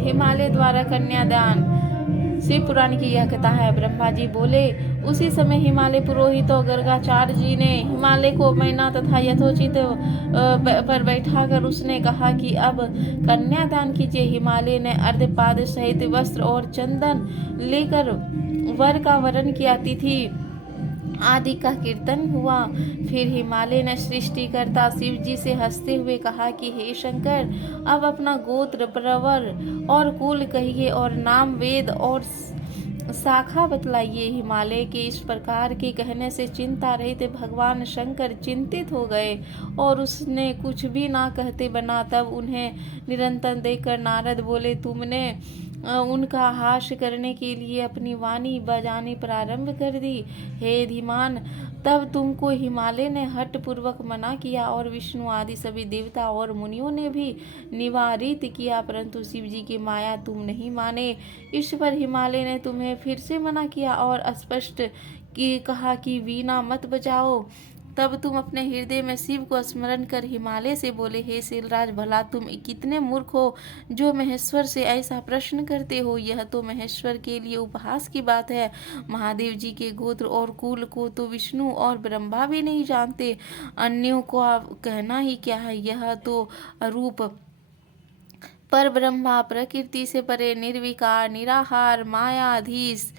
हिमालय द्वारा कन्यादान। शिव पुराण की यह कथा है। ब्रह्मा जी बोले, उसी समय हिमालय पुरोहित और गर्गाचार्य जी ने हिमालय को मैना तथा यथोचित पर बैठाकर उसने कहा कि अब कन्यादान कीजिए। हिमालय ने अर्धपाद सहित वस्त्र और चंदन लेकर वर का वरण किया। तिथि आदि का कीर्तन हुआ। फिर हिमालय ने सृष्टिकर्ता शिव जी से हंसते हुए कहा कि हे शंकर, अब अपना गोत्र, प्रवर और कुल कहिए और नाम, वेद और शाखा बतलाइए। हिमालय के इस प्रकार के कहने से चिंता रहित भगवान शंकर चिंतित हो गए और उसने कुछ भी ना कहते बना। तब उन्हें निरंतर देखकर नारद बोले, तुमने उनका हास्य करने के लिए अपनी वाणी बजानी प्रारंभ कर दी। हे धीमान, तब तुमको हिमालय ने हठ पूर्वक मना किया और विष्णु आदि सभी देवता और मुनियों ने भी निवारित किया, परंतु शिव जी की माया तुम नहीं माने। इस पर हिमालय ने तुम्हें फिर से मना किया और स्पष्ट कहा कि वीणा मत बजाओ। तब तुम अपने हृदय में शिव को स्मरण कर हिमालय से बोले, हे शैलराज, भला तुम कितने मूर्ख हो जो महेश्वर से ऐसा प्रश्न करते हो। यह तो महेश्वर के लिए उपहास की बात है। महादेव जी के गोत्र और कुल को तो विष्णु और ब्रह्मा भी नहीं जानते, अन्यों को कहना ही क्या है। यह तो अरूप पर ब्रह्मा, प्रकृति से परे, निर्विकार, निराहार, मायाधीश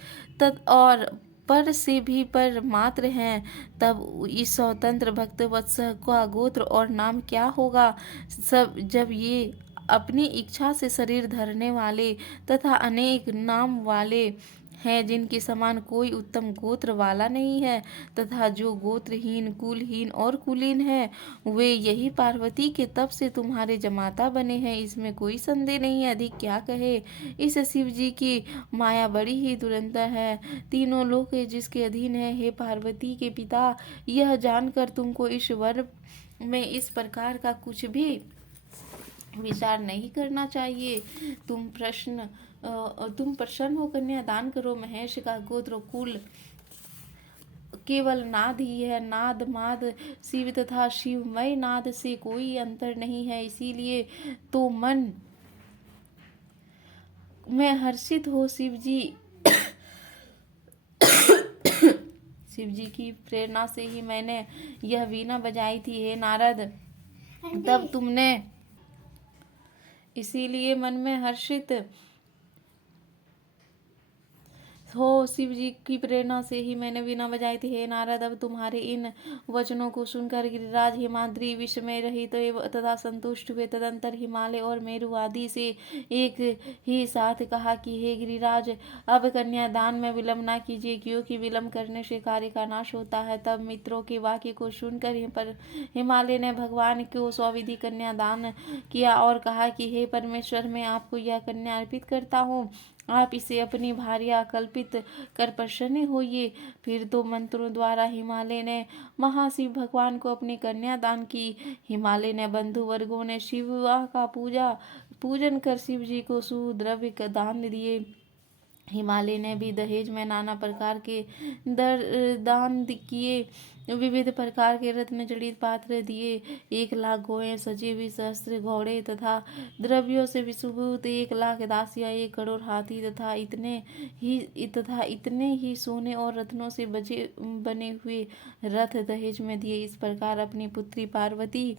और पर से भी पर मात्र हैं। तब इस स्वतंत्र भक्त वत्सल का गोत्र और नाम क्या होगा? सब जब ये अपनी इच्छा से शरीर धरने वाले तथा अनेक नाम वाले हैं, जिनके समान कोई उत्तम गोत्र वाला नहीं है, तथा जो गोत्रहीन, कुलहीन और कुलीन है, वे यही पार्वती के तप से तुम्हारे जमाता बने हैं। इसमें कोई संदेह नहीं है। अधिक क्या कहे, इस शिव जी की माया बड़ी ही दुरंतर है, तीनों लोक जिसके अधीन है। हे पार्वती के पिता, यह जानकर तुमको इस वर में इस प्रकार का कुछ भी विचार नहीं करना चाहिए। तुम प्रसन्न हो कन्यादान करो। महेश का गोत्र कुल केवल नाद ही है। नाद माद शिव तथा शिवमय नाद से कोई अंतर नहीं है। इसीलिए तो मन में हर्षित हो शिव जी की प्रेरणा से ही मैंने यह वीणा बजाई थी। हे नारद, तब तुमने इसीलिए मन में हर्षित हो शिव जी की प्रेरणा से ही मैंने वीणा बजाई थी। हे नारद, अब तुम्हारे इन वचनों को सुनकर गिरिराज हिमाद्री विस्मय रहित तथा संतुष्ट हुए। तदंतर हिमालय और मेरु आदि से एक ही साथ कहा कि हे गिरिराज, अब कन्यादान में विलंब न कीजिए, क्योंकि विलंब करने से कार्य का नाश होता है। तब मित्रों के वाक्य को सुनकर हिमालय ने भगवान को स्वविधि कन्यादान किया और कहा कि हे परमेश्वर, मैं आपको यह कन्या अर्पित करता हूँ, आप इसे अपनी भार्या कल्पित कर प्रसन्न होइए। फिर तो मंत्रों द्वारा हिमालय ने महाशिव भगवान को अपनी कन्या दान की। हिमालय ने बंधु वर्गों ने शिवा का पूजन कर शिव जी को सुद्रव्य दान दिए। हिमालय ने भी दहेज में नाना प्रकार के दान किए। विविध प्रकार के रत्न जड़ित पात्र दिए। 1,00,000 गोएं, सजे हुए सहस्त्र घोड़े तथा द्रव्यों से विशुभूत 1,00,000 दासियां, 1 करोड़ हाथी तथा इतने ही सोने और रत्नों से बने हुए रथ दहेज में दिए। इस प्रकार अपनी पुत्री पार्वती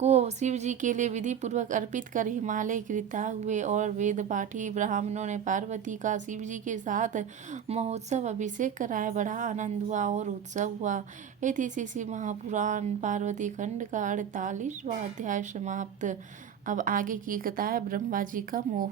को शिव जी के लिए विधि पूर्वक अर्पित कर हिमालय कृता हुए और वेद पाठी ब्राह्मणों ने पार्वती का शिव जी के साथ महोत्सव अभिषेक कराया। बड़ा आनंद हुआ और उत्सव हुआ। इति श्री महापुराण पार्वती खंड का 48वां अध्याय समाप्त। अब आगे की कथा है ब्रह्मा जी का मोह।